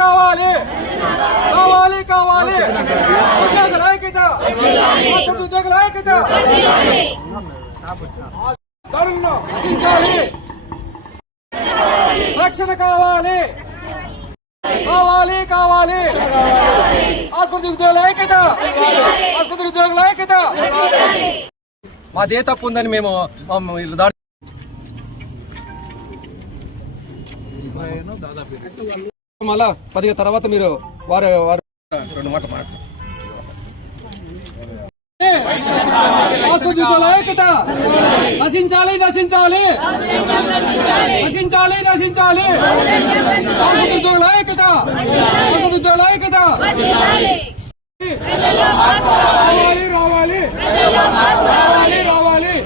కావాలి కావాలి కావాలి ఉద్యోగుల ఐక్యత ఉద్యోగుల ఐక్యత నశించాలి రక్షణ కావాలి కావాలి కావాలి ఆసుపత్రి ఉద్యోగుల ఐక్యత ఆసుపత్రి ఉద్యోగుల ఐక్యత మాదే తప్పు ఉందని మేము మళ్ళా 10 తర్వాత మీరు వారు 2 మాటలు మాట్లాడారు. నశించాలి నశించాలి నశించాలి నశించాలి ఉద్యోగుల ఐక్యత ఉద్యోగుల ఐక్యత రావాలి రావాలి రావాలి రావాలి.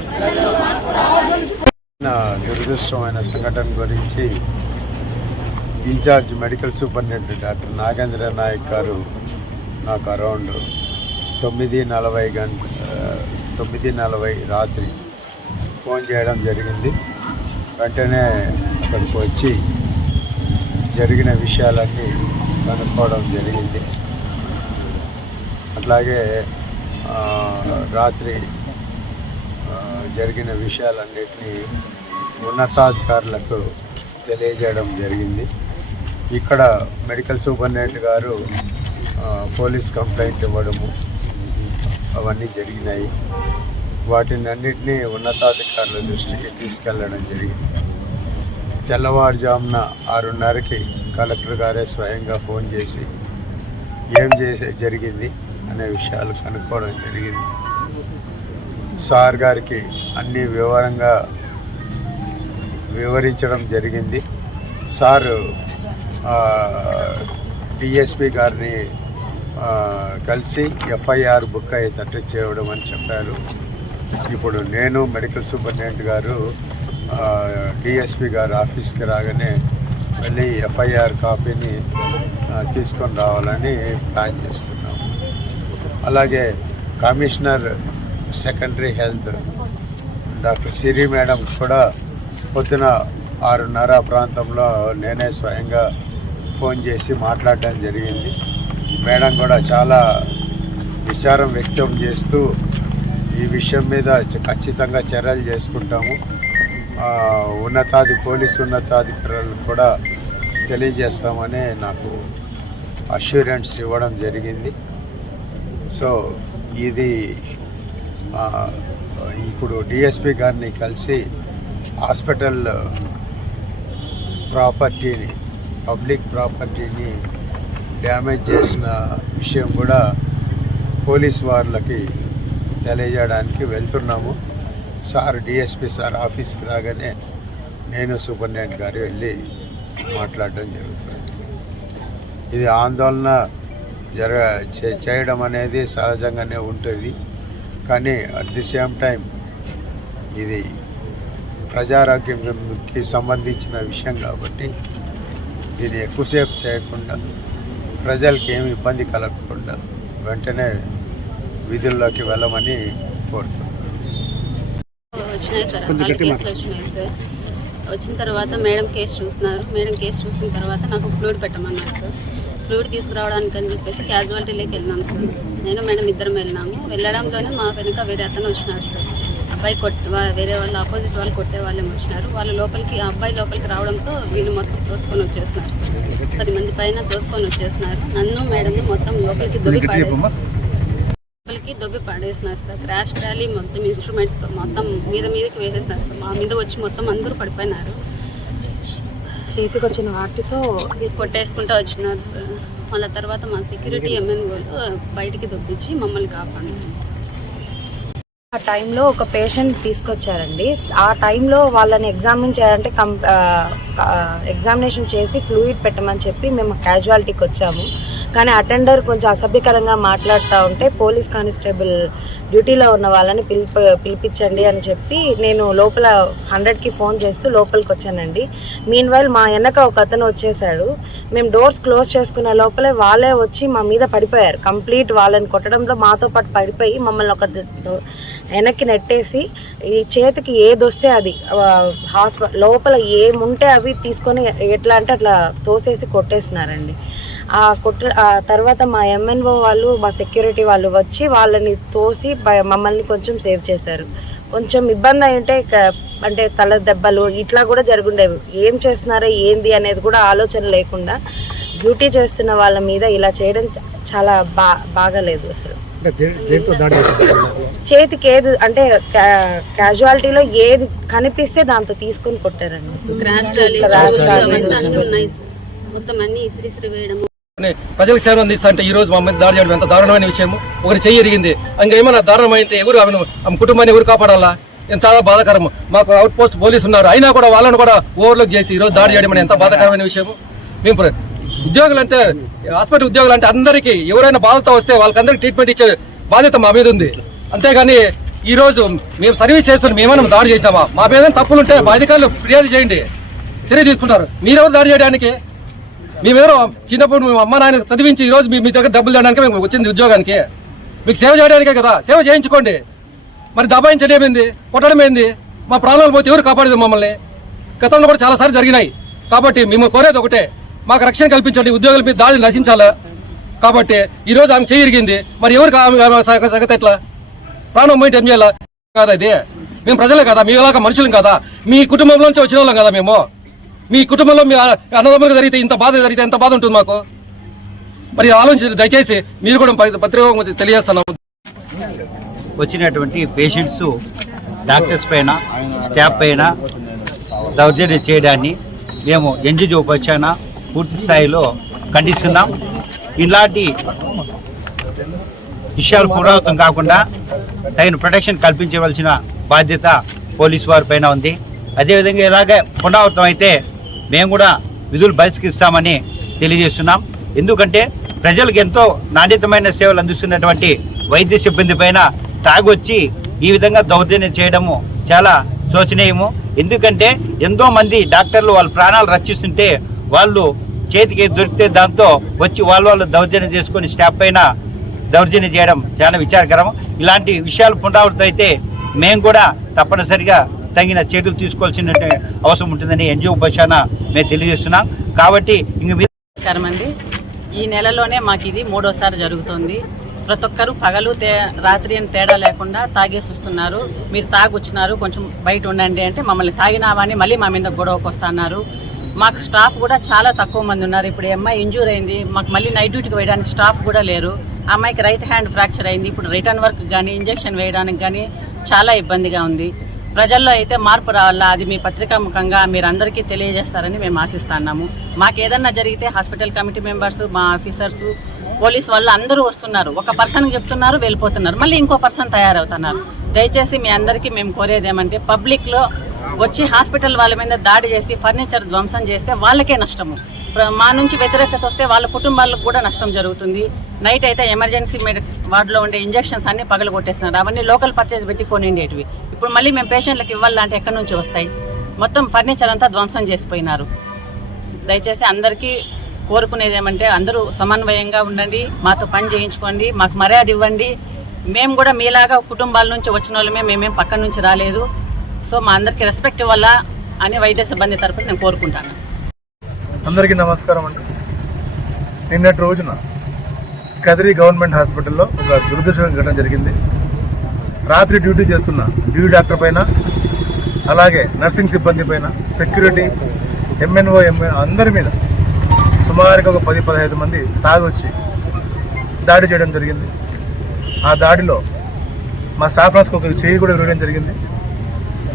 దురదృష్టమైన సంఘటన గురించి incharge medical superintendent doctor Nagendra Naik గారు నాకు అరౌండ్ 9:40 రాత్రి ఫోన్ చేయడం జరిగింది. వెంటనే అక్కడికి వచ్చి జరిగిన విషయాలన్నీ కనుక్కోవడం జరిగింది. అట్లాగే రాత్రి జరిగిన విషయాలన్నిటినీ ఉన్నతాధికారులకు తెలియజేయడం జరిగింది. ఇక్కడ మెడికల్ సూపరింటెండెంట్ గారు పోలీస్ కంప్లైంట్ ఇవ్వడము అవన్నీ జరిగినాయి. వాటిని అన్నింటినీ ఉన్నతాధికారుల దృష్టికి తీసుకెళ్లడం జరిగింది. తెల్లవారుజామున 6:30కి కలెక్టర్ గారే స్వయంగా ఫోన్ చేసి ఏం జరిగింది అనే విషయాలు కనుక్కోవడం జరిగింది. సార్ గారికి అన్ని వివరంగా వివరించడం జరిగింది. సారు డిఎస్పి గారిని కలిసి ఎఫ్ఐఆర్ బుక్ అయ్యేటట్టు చేయడం అని చెప్పారు. ఇప్పుడు నేను మెడికల్ సూపరింటెండెంట్ గారు డిఎస్పి గారు ఆఫీస్కి రాగానే వెళ్ళి ఎఫ్ఐఆర్ కాపీని తీసుకొని రావాలని ప్లాన్ చేస్తున్నాము. అలాగే కమిషనర్ సెకండరీ హెల్త్ డాక్టర్ సిరి మేడం కూడా పొద్దున 6:30 ప్రాంతంలో నేనే స్వయంగా ఫోన్ చేసి మాట్లాడడం జరిగింది. మేడం కూడా చాలా విచారం వ్యక్తం చేస్తూ ఈ విషయం మీద ఖచ్చితంగా చర్యలు చేసుకుంటాము, పోలీసు ఉన్నతాధికారులకు కూడా తెలియజేస్తామని నాకు అష్యూరెన్స్ ఇవ్వడం జరిగింది. సో ఇది ఇప్పుడు డిఎస్పి గారిని కలిసి హాస్పిటల్ ప్రాపర్టీని, పబ్లిక్ ప్రాపర్టీని డ్యామేజ్ చేసిన విషయం కూడా పోలీస్ వాళ్ళకి తెలియజేయడానికి వెళ్తున్నాము. సార్ డిఎస్పి సార్ ఆఫీస్కి రాగానే నేను సూపరింటెండెంట్ గారు వెళ్ళి మాట్లాడడం జరుగుతుంది. ఇది ఆందోళన చేయడం అనేది సహజంగానే ఉంటుంది, కానీ అట్ ది సేమ్ టైం ఇది ప్రజారోగ్యంకి సంబంధించిన విషయం కాబట్టి దీన్ని ఎక్కువసేపు చేయకుండా ప్రజలకి ఏమి ఇబ్బంది కలగకుండా వెంటనే విధుల్లోకి వెళ్ళమని కోరుతున్నాను. వచ్చిన తర్వాత మేడం కేసు చూస్తున్నారు. మేడం కేసు చూసిన తర్వాత నాకు ఫ్లూయిడ్ పెట్టమన్నారు సార్. ఫ్లూయిడ్ తీసుకురావడానికి అని చెప్పేసి క్యాజువాలిటీలోకి వెళ్ళినాం సార్. నేను మేడం ఇద్దరం వెళ్ళినాము. వెళ్ళడంలోనే మా వెనుక వేరే అతను వచ్చినాడు సార్. అబ్బాయి వేరే వాళ్ళు ఆపోజిట్ వాళ్ళు కొట్టే వాళ్ళే వచ్చినారు. వాళ్ళు లోపలికి ఆ అబ్బాయి లోపలికి రావడంతో వీళ్ళు మొత్తం తోసుకొని వచ్చేస్తున్నారు సార్. 10 మంది పైన తోసుకొని వచ్చేస్తున్నారు. నన్ను మేడంని మొత్తం లోపలికి దొబ్బి పాడేస్తున్నారు సార్. క్రాష్ ర్యాలీ మొత్తం ఇన్స్ట్రుమెంట్స్తో మొత్తం మీదకి వేసేస్తున్నారు సార్. మా మీద వచ్చి మొత్తం అందరూ పడిపోయినారు. చేతికి వచ్చిన వాటితో కొట్టేసుకుంటూ వచ్చినారు సార్. మళ్ళీ తర్వాత మా సెక్యూరిటీ ఎంఎన్ఓలు బయటికి దొబ్బించి మమ్మల్ని కాపాడారు. ఆ టైంలో ఒక పేషెంట్ తీసుకొచ్చారండి. ఆ టైంలో వాళ్ళని ఎగ్జామిన్ చేయాలంటే ఎగ్జామినేషన్ చేసి ఫ్లూయిడ్ పెట్టమని చెప్పి మేము క్యాజువాలిటీకి వచ్చాము. కానీ అటెండర్ కొంచెం అసభ్యకరంగా మాట్లాడుతూ ఉంటే పోలీస్ కానిస్టేబుల్ డ్యూటీలో ఉన్న వాళ్ళని పిలిపించండి అని చెప్పి నేను లోపల 100కి ఫోన్ చేస్తూ లోపలికి వచ్చానండి. మీన్ వైల్ మా వెనక ఒక అతను వచ్చేసాడు. మేము డోర్స్ క్లోజ్ చేసుకునే లోపలే వాళ్ళే వచ్చి మా మీద పడిపోయారు. కంప్లీట్ వాళ్ళని కొట్టడంలో మాతో పాటు పడిపోయి మమ్మల్ని ఒక వెనక్కి నెట్టేసి ఈ చేతికి ఏది వస్తే అది లోపల ఏముంటే అవి తీసుకొని ఎట్లా అంటే అట్లా తోసేసి కొట్టేసినారండి. ఆ తర్వాత మా ఎంఎన్ఓ వాళ్ళు మా సెక్యూరిటీ వాళ్ళు వచ్చి వాళ్ళని తోసి మమ్మల్ని కొంచెం సేవ్ చేశారు. కొంచెం ఇబ్బంది అంటే తల దెబ్బలు ఇట్లా కూడా జరుగుండేవి. ఏం చేస్తున్నారో ఏంది అనేది కూడా ఆలోచన లేకుండా డ్యూటీ చేస్తున్న వాళ్ళ మీద ఇలా చేయడం చాలా బాగాలేదు. అసలు చేతికి ఏది అంటే క్యాజువాలిటీలో ఏది కనిపిస్తే దాంతో తీసుకొని కొట్టారండి. ప్రజలకు సేవ అందిస్తా అంటే ఈ రోజు మా మీద దాడి చేయడం ఎంత దారుణమైన విషయం. ఒకరి చెయ్యి ఎరిగింది, ఇంకా ఏమైనా దారుణమైతే ఎవరు ఆమె కుటుంబాన్ని ఎవరు కాపాడాలా? ఎంత చాలా బాధాకరం. మాకు అవుట్ పోస్ట్ పోలీసు ఉన్నారు, అయినా కూడా వాళ్ళని కూడా ఓవర్లోకి చేసి ఈరోజు దాడి చేయడం ఎంత బాధాకరమైన విషయం. మేము ఉద్యోగులు అంటే హాస్పిటల్ ఉద్యోగులు అంటే అందరికీ ఎవరైనా బాధతో వస్తే వాళ్ళకందరికీ ట్రీట్మెంట్ ఇచ్చే బాధ్యత మా మీద ఉంది. అంతేగాని ఈరోజు మేము సర్వీస్ చేస్తున్నాం, మేమైనా దాడి చేసినామా? మా మీద తప్పులుంటే మా అధికారులు ఫిర్యాదు చేయండి, చర్య తీసుకుంటారు. మీరెవరు దాడి చేయడానికి? మేమెవరో చిన్నప్పుడు మేము అమ్మ నాయన చదివించి ఈరోజు మీ దగ్గర డబ్బులు చేయడానికి మేము వచ్చింది ఉద్యోగానికి. మీకు సేవ చేయడానికే కదా, సేవ చేయించుకోండి. మరి దబాయించడం ఏంది, కొట్టడం ఏంది? మా ప్రాణాలు పోతే ఎవరు కాపాడేది మమ్మల్ని? గతంలో కూడా చాలాసార్లు జరిగినాయి. కాబట్టి మేము కోరేది ఒకటే, మాకు రక్షణ కల్పించండి. ఉద్యోగుల మీద దాడులు నశించాలా? కాబట్టి ఈరోజు ఆమె చేయరిగింది, మరి ఎవరికి సంగతి ఎట్లా? ప్రాణం పోయింటే ఏం చేయాలా? కాదా ఇది? మేము ప్రజలే కదా, మీలాగా మనుషులం కదా, మీ కుటుంబంలోంచి వచ్చిన వాళ్ళం కదా మేము. మీ కుటుంబంలో మీ అన్నదమ్ములకు జరిగితే ఇంత బాధ జరిగితే ఎంత బాధ ఉంటుంది మాకు? మరి ఆలోచించి దయచేసి మీరు కూడా పత్రిక తెలియజేస్తున్నాము. వచ్చినటువంటి పేషెంట్స్ డాక్టర్స్ పైన స్టాఫ్ పైన దౌర్జన్యం చేయడాన్ని మేము ఎన్జిఓ పక్షాన పూర్తి స్థాయిలో ఖండిస్తున్నాం. ఇలాంటి విషయాలు పునరావృతం కాకుండా తగిన ప్రొటెక్షన్ కల్పించవలసిన బాధ్యత పోలీసు వారి పైన ఉంది. అదేవిధంగా ఇలాగే పునరావృతం అయితే మేము కూడా విధులు బహిష్కరిస్తామని తెలియజేస్తున్నాం. ఎందుకంటే ప్రజలకు ఎంతో నాణ్యతమైన సేవలు అందిస్తున్నటువంటి వైద్య సిబ్బంది పైన తాగొచ్చి ఈ విధంగా దౌర్జన్యం చేయడము చాలా శోచనీయము. ఎందుకంటే ఎంతో మంది డాక్టర్లు వాళ్ళ ప్రాణాలు రక్షిస్తుంటే వాళ్ళు చేతికి దొరికితే దాంతో వచ్చి వాళ్ళు దౌర్జన్యం చేసుకొని స్టాఫ్ పైన దౌర్జన్యం చేయడం చాలా విచారకరం. ఇలాంటి విషయాలు పునరావృతం అయితే మేము కూడా తప్పనిసరిగా తగిన చర్యలు తీసుకోవాల్సిన అవసరం ఉంటుందని ఎన్జిఓ పక్షాన మేము తెలియజేస్తున్నాం. కాబట్టి అండి, ఈ నెలలోనే మాకు ఇది 3వసారి జరుగుతుంది. ప్రతి ఒక్కరు పగలు రాత్రి అని తేడా లేకుండా తాగేసి వస్తున్నారు. మీరు తాగొచ్చినారు, కొంచెం బయట ఉండండి అంటే మమ్మల్ని తాగినామని మళ్ళీ మా మీద గొడవకు వస్తున్నారు. మాకు స్టాఫ్ కూడా చాలా తక్కువ మంది ఉన్నారు. ఇప్పుడు అమ్మాయి ఇంజూర్ అయింది, మాకు మళ్ళీ నైట్ డ్యూటీకి వేయడానికి స్టాఫ్ కూడా లేరు. అమ్మాయికి రైట్ హ్యాండ్ ఫ్రాక్చర్ అయింది. ఇప్పుడు రిటర్న్ వర్క్ కానీ ఇంజెక్షన్ వేయడానికి కానీ చాలా ఇబ్బందిగా ఉంది. ప్రజల్లో అయితే మార్పు రావాలా, అది మీ పత్రికా ముఖంగా మీరు అందరికీ తెలియజేస్తారని మేము ఆశిస్తున్నాము. మాకు ఏదన్నా జరిగితే హాస్పిటల్ కమిటీ మెంబర్స్, మా ఆఫీసర్స్, పోలీస్ వాళ్ళు అందరూ వస్తున్నారు. ఒక పర్సన్కి చెప్తున్నారు, వెళ్ళిపోతున్నారు, మళ్ళీ ఇంకో పర్సన్ తయారవుతున్నారు. దయచేసి మీ అందరికీ మేము కోరేది ఏమంటే, పబ్లిక్లో వచ్చి హాస్పిటల్ వాళ్ళ మీద దాడి చేసి ఫర్నిచర్ ధ్వంసం చేస్తే వాళ్ళకే నష్టము. మా నుంచి వ్యతిరేకత వస్తే వాళ్ళ కుటుంబాలకు కూడా నష్టం జరుగుతుంది. నైట్ అయితే ఎమర్జెన్సీ వార్డులో ఉండే ఇంజెక్షన్స్ అన్ని పగలు కొట్టేస్తున్నారు. అవన్నీ లోకల్ పర్చేజ్ పెట్టి కొనిండేటివి ఇప్పుడు మళ్ళీ మేము పేషెంట్లకు ఇవ్వాలంటే ఎక్కడి నుంచి వస్తాయి? మొత్తం ఫర్నిచర్ అంతా ధ్వంసం చేసిపోయినారు. దయచేసి అందరికీ కోరుకునేది ఏమంటే, అందరూ సమన్వయంగా ఉండండి, మాతో పని చేయించుకోండి, మాకు మర్యాద ఇవ్వండి. మేము కూడా మీలాగా కుటుంబాల నుంచి వచ్చిన వాళ్ళమే, మేమేం పక్కన నుంచి రాలేదు. సో మా అందరికీ రెస్పెక్ట్ ఇవ్వాలా అని వైద్య సిబ్బంది తరపున నేను కోరుకుంటాను. అందరికీ నమస్కారం అండి. నిన్నటి రోజున కదిరి గవర్నమెంట్ హాస్పిటల్లో ఒక దురదృష్టకర ఘటన జరిగింది. రాత్రి డ్యూటీ చేస్తున్న డ్యూటీ డాక్టర్ పైన, అలాగే నర్సింగ్ సిబ్బంది పైన, సెక్యూరిటీ, ఎంఎన్ఓ అందరి మీద సుమారుగా ఒక 10-15 మంది తాగొచ్చి దాడి చేయడం జరిగింది. ఆ దాడిలో మా స్టాఫ్ నర్స్కి ఒక చేయి కూడా విరగడం జరిగింది.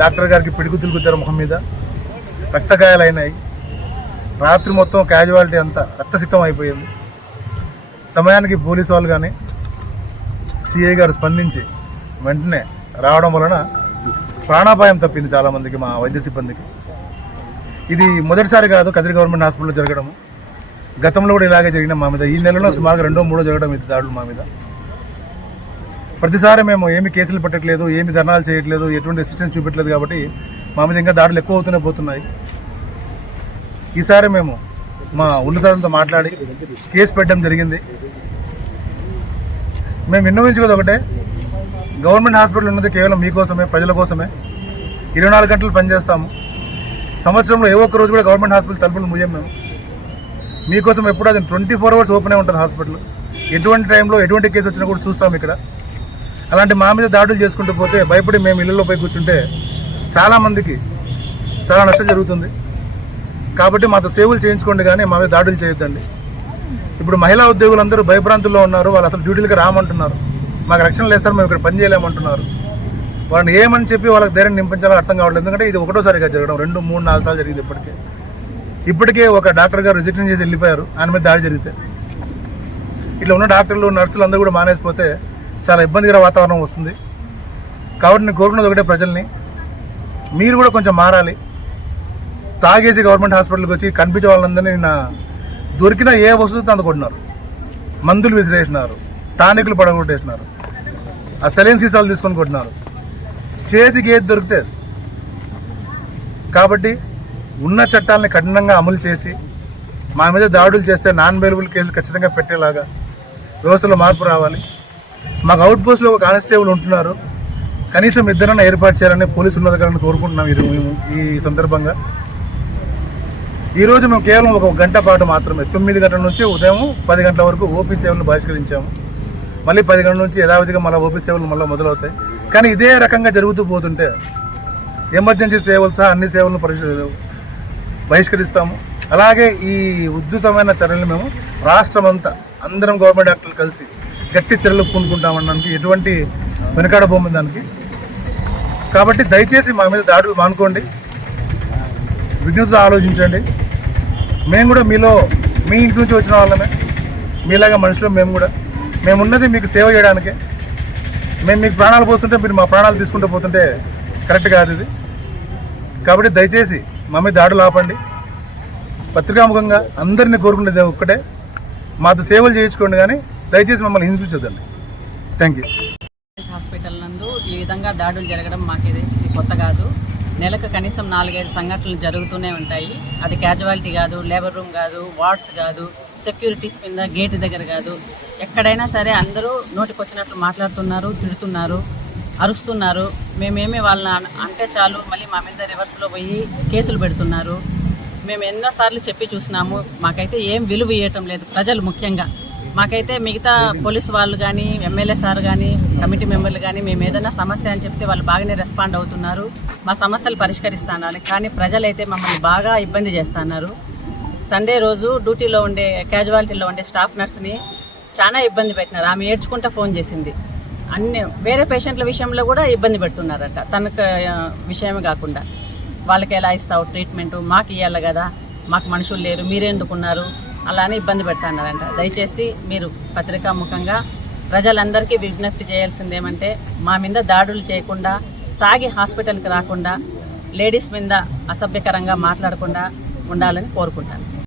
డాక్టర్ గారికి పిడిగుద్దులు గుద్దారు, ముఖం మీద రక్తగాయాలు అయినాయి. రాత్రి మొత్తం క్యాజువాలిటీ అంతా రక్తసిక్తం అయిపోయింది. సమయానికి పోలీసు వాళ్ళు కానీ సిఐ గారు స్పందించి వెంటనే రావడం వలన ప్రాణాపాయం తప్పింది చాలామందికి, మా వైద్య సిబ్బందికి. ఇది మొదటిసారి కాదు కదిరి గవర్నమెంట్ హాస్పిటల్లో జరగడము. గతంలో కూడా ఇలాగే జరిగిన మా మీద. ఈ నెలలో సుమారుగా 2-3 జరగడం ఇది దాడులు మా మీద. ప్రతిసారి మేము ఏమి కేసులు పెట్టట్లేదు, ఏమి ధర్నాలు చేయట్లేదు, ఎటువంటి రెసిస్టెన్స్ చూపెట్టలేదు కాబట్టి మా మీద ఇంకా దాడులు ఎక్కువ అవుతూనే పోతున్నాయి. ఈసారి మేము మా ఉన్నతాలతో మాట్లాడి కేసు పెట్టడం జరిగింది. మేము విన్నవించుకోదు ఒకటే, గవర్నమెంట్ హాస్పిటల్ ఉన్నది కేవలం మీకోసమే, ప్రజల కోసమే. 24 గంటలు పనిచేస్తాము. సంవత్సరంలో ఏ ఒక్క రోజు కూడా గవర్నమెంట్ హాస్పిటల్ తలుపులు మూయం మేము. మీకోసం ఎప్పుడు అది 24 అవర్స్ ఓపెనే ఉంటుంది హాస్పిటల్. ఎటువంటి టైంలో ఎటువంటి కేసు వచ్చినా కూడా చూస్తాం ఇక్కడ. అలాంటి మా మీద దాడులు చేసుకుంటూ పోతే భయపడి మేము ఇళ్ళలో పోయి కూర్చుంటే చాలామందికి చాలా నష్టం జరుగుతుంది. కాబట్టి మాతో సేవలు చేయించుకోండి, కానీ మా మీద దాడులు చేయొద్దండి. ఇప్పుడు మహిళా ఉద్యోగులందరూ భయభ్రాంతుల్లో ఉన్నారు. వాళ్ళు అసలు డ్యూటీలకు రామంటున్నారు, మాకు రక్షణ లేస్తారు, మేము ఇక్కడ పని చేయలేమంటున్నారు. వాళ్ళని ఏమని చెప్పి వాళ్ళకి ధైర్యం నింపించాలో అర్థం కావట్లేదు. ఎందుకంటే ఇది ఒకటోసారిగా జరగడం, 2, 3, 4 సార్లు జరిగింది. ఇప్పటికే ఒక డాక్టర్ గారు రిజిగ్నేషన్ చేసి వెళ్ళిపోయారు, ఆయన మీద దాడి జరిగితే. ఇట్లా ఉన్న డాక్టర్లు, నర్సులు అందరూ కూడా మానేసిపోతే చాలా ఇబ్బందికర వాతావరణం వస్తుంది. కాబట్టి నేను కోరుకున్నది ఒకటే, ప్రజల్ని మీరు కూడా కొంచెం మారాలి. తాగేసి గవర్నమెంట్ హాస్పిటల్కి వచ్చి కనిపించే వాళ్ళందరినీ దొరికిన ఏ వస్తువుతో అందుకుంటున్నారు. మందులు విసిరేసినారు, టానిక్లు పడగొట్టేసినారు, ఆ సెలైన్ సీసాలు తీసుకొని కొట్టినారు. చేతికి ఏది దొరికితే. కాబట్టి ఉన్న చట్టాలని కఠినంగా అమలు చేసి మా మీద దాడులు చేస్తే నాన్ బెయిలబుల్ కేసులు ఖచ్చితంగా పెట్టేలాగా వ్యవస్థలో మార్పు రావాలి. మాకు అవుట్ పోస్ట్లో ఒక కానిస్టేబుల్ ఉంటున్నారు, కనీసం 2 ఏర్పాటు చేయాలని పోలీసు ఉన్నతాధికారులను కోరుకుంటున్నాం. ఈ సందర్భంగా ఈరోజు మేము కేవలం ఒక గంట పాటు మాత్రమే 9 గంటల నుంచి ఉదయం 10 గంటల వరకు ఓపీ సేవలను బహిష్కరించాము. మళ్ళీ 10 గంటల నుంచి యథావిధిగా మళ్ళీ ఓపీ సేవలు మళ్ళీ మొదలవుతాయి. కానీ ఇదే రకంగా జరుగుతూ పోతుంటే ఎమర్జెన్సీ సేవలు సహా అన్ని సేవలను బహిష్కరిస్తాము. అలాగే ఈ ఉద్ధృతమైన చర్యలు మేము రాష్ట్రమంతా అందరం గవర్నమెంట్ డాక్టర్లు కలిసి గట్టి చర్యలు పూనుకుంటామనడానికి ఎటువంటి వెనకాడబోము దానికి. కాబట్టి దయచేసి మా మీద దాడులు మానుకోండి, విజ్ఞతతో ఆలోచించండి. మేము కూడా మీ ఇంటి నుంచి వచ్చిన వాళ్ళమే, మీలాగా మనుషులు మేము ఉన్నది మీకు సేవ చేయడానికే. మేము మీకు ప్రాణాలు పోస్తుంటే మీరు మా ప్రాణాలు తీసుకుంటూ పోతుంటే కరెక్ట్ కాదు ఇది. కాబట్టి దయచేసి మా మీద దాడులు ఆపండి. పత్రికాముఖంగా అందరినీ కోరుకునేది ఒక్కటే, మాతో సేవలు చేయించుకోండి, కానీ దయచేసి మమ్మల్ని హింసించొద్దండి. Thank you. హాస్పిటల్ నందు ఈ విధంగా దాడులు జరగడం మాకు ఇది కొత్త కాదు. నెలకు కనీసం 4-5 సంఘటనలు జరుగుతూనే ఉంటాయి. అది క్యాజువాలిటీ కాదు, లేబర్ రూమ్ కాదు, వార్డ్స్ కాదు, సెక్యూరిటీస్ మీద గేట్ దగ్గర కాదు, ఎక్కడైనా సరే అందరూ నోటికొచ్చినట్లు మాట్లాడుతున్నారు, తిడుతున్నారు, అరుస్తున్నారు. మేమేమి వాళ్ళని అంటే చాలు మళ్ళీ మా మీద రివర్స్లో పోయి కేసులు పెడుతున్నారు. మేము ఎన్నోసార్లు చెప్పి చూసినాము, మాకైతే ఏం విలువ ఇవ్వటం లేదు ప్రజలు ముఖ్యంగా. మాకైతే మిగతా పోలీసు వాళ్ళు కానీ, ఎమ్మెల్యే సార్ కానీ, కమిటీ మెంబర్లు కానీ మేము ఏదైనా సమస్య అని చెప్తే వాళ్ళు బాగానే రెస్పాండ్ అవుతున్నారు, మా సమస్యలు పరిష్కరిస్తున్నారు. కానీ ప్రజలైతే మమ్మల్ని బాగా ఇబ్బంది చేస్తున్నారు. సండే రోజు డ్యూటీలో ఉండే క్యాజువాలిటీలో ఉండే స్టాఫ్ నర్స్ని చాలా ఇబ్బంది పెట్టినారు. ఆమె ఏడ్చుకుంటూ ఫోన్ చేసింది. అన్ని వేరే పేషెంట్ల విషయంలో కూడా ఇబ్బంది పెడుతున్నారట, తనకు విషయమే కాకుండా. వాళ్ళకి ఎలా ఇస్తావు ట్రీట్మెంటు, మాకు ఇవ్వాలి కదా, మాకు మనుషులు లేరు, మీరెందుకున్నారు, అలానే ఇబ్బంది పెడుతున్నారంట. దయచేసి మీరు పత్రికాముఖంగా ప్రజలందరికీ విజ్ఞప్తి చేయాల్సింది ఏమంటే, మా మీద దాడులు చేయకుండా, తాగి హాస్పిటల్కి రాకుండా, లేడీస్ మీద అసభ్యకరంగా మాట్లాడకుండా ఉండాలని కోరుకుంటాను.